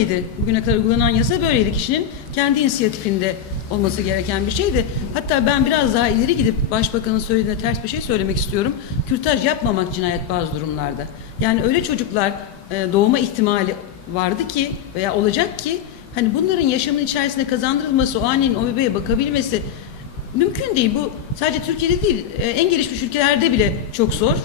böyleydi. Bugüne kadar uygulanan yasa böyleydi. Kişinin kendi inisiyatifinde olması gereken bir şeydi. Hatta ben biraz daha ileri gidip başbakanın söylediğine ters bir şey söylemek istiyorum. Kürtaj yapmamak cinayet bazı durumlarda. Yani öyle çocuklar e, doğma ihtimali vardı ki veya olacak ki hani bunların yaşamın içerisinde kazandırılması, o annenin o bebeğe bakabilmesi mümkün değil. Bu sadece Türkiye'de değil, e, en gelişmiş ülkelerde bile çok zor.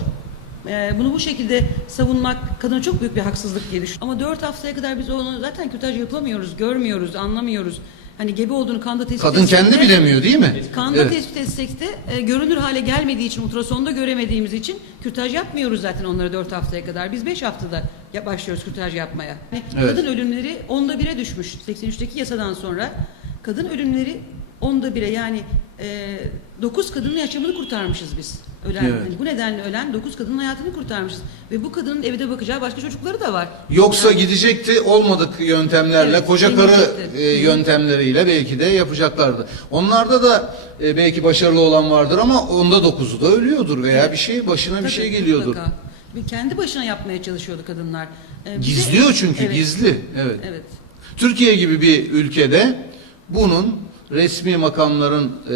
Ee, bunu bu şekilde savunmak kadına çok büyük bir haksızlık diye düşünüyorum. Ama 4 haftaya kadar biz onu zaten kürtaj yapamıyoruz, görmüyoruz, anlamıyoruz. Hani gebe olduğunu kanda tespit Kadın etsek kendi de- bilemiyor değil mi? Kanda Evet. tespit etsek de e, görünür hale gelmediği için, ultrasonda göremediğimiz için kürtaj yapmıyoruz zaten onları 4 haftaya kadar. Biz 5 haftada ya- başlıyoruz kürtaj yapmaya. Yani Evet. Kadın ölümleri onda bire düşmüş. 83'teki yasadan sonra kadın ölümleri onda bire yani 9 kadının yaşamını kurtarmışız biz. Ölen, Evet. hani bu nedenle ölen 9 kadının hayatını kurtarmışız. Ve bu kadının evde bakacağı başka çocukları da var. Yoksa gidecekti olmadık yöntemlerle, Evet, koca karı gidecekti. e, yöntemleriyle belki de yapacaklardı. Onlarda da e, belki başarılı olan vardır ama onda dokuzu da ölüyordur veya bir şey başına bir Tabii, şey geliyordur. mutlaka. Bir kendi başına yapmaya çalışıyordu kadınlar. Ee, bize- Gizliyor çünkü Evet, gizli. Evet. Evet. Türkiye gibi bir ülkede bunun resmi makamların e,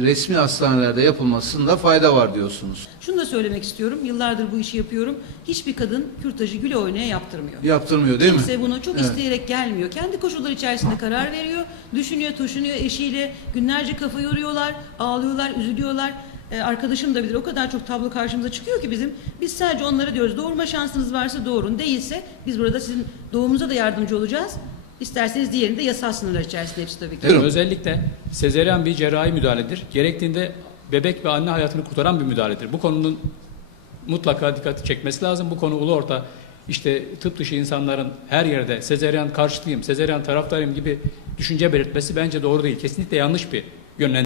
resmi hastanelerde yapılmasında fayda var diyorsunuz. Şunu da söylemek istiyorum. Yıllardır bu işi yapıyorum. Hiçbir kadın kürtajı güle oynaya yaptırmıyor. Yaptırmıyor değil mi? Kimse bunu çok Evet. isteyerek gelmiyor. Kendi koşulları içerisinde karar veriyor. Düşünüyor, taşınıyor eşiyle. Günlerce kafa yoruyorlar, ağlıyorlar, üzülüyorlar. Ee, arkadaşım da bilir. O kadar çok tablo karşımıza çıkıyor ki bizim. Biz sadece onlara diyoruz doğurma şansınız varsa doğurun. Değilse biz burada sizin doğumunuza da yardımcı olacağız. İsterseniz diğerinde yasal sınırlar içerisinde hepsi tabii ki. Buyurun. Özellikle sezeryan bir cerrahi müdahaledir. Gerektiğinde bebek ve anne hayatını kurtaran bir müdahaledir. Bu konunun mutlaka dikkati çekmesi lazım. Bu konu ulu orta işte tıp dışı insanların her yerde sezeryan karşıtıyım, sezeryan taraftarıyım gibi düşünce belirtmesi bence doğru değil. Kesinlikle yanlış bir yönlendirme.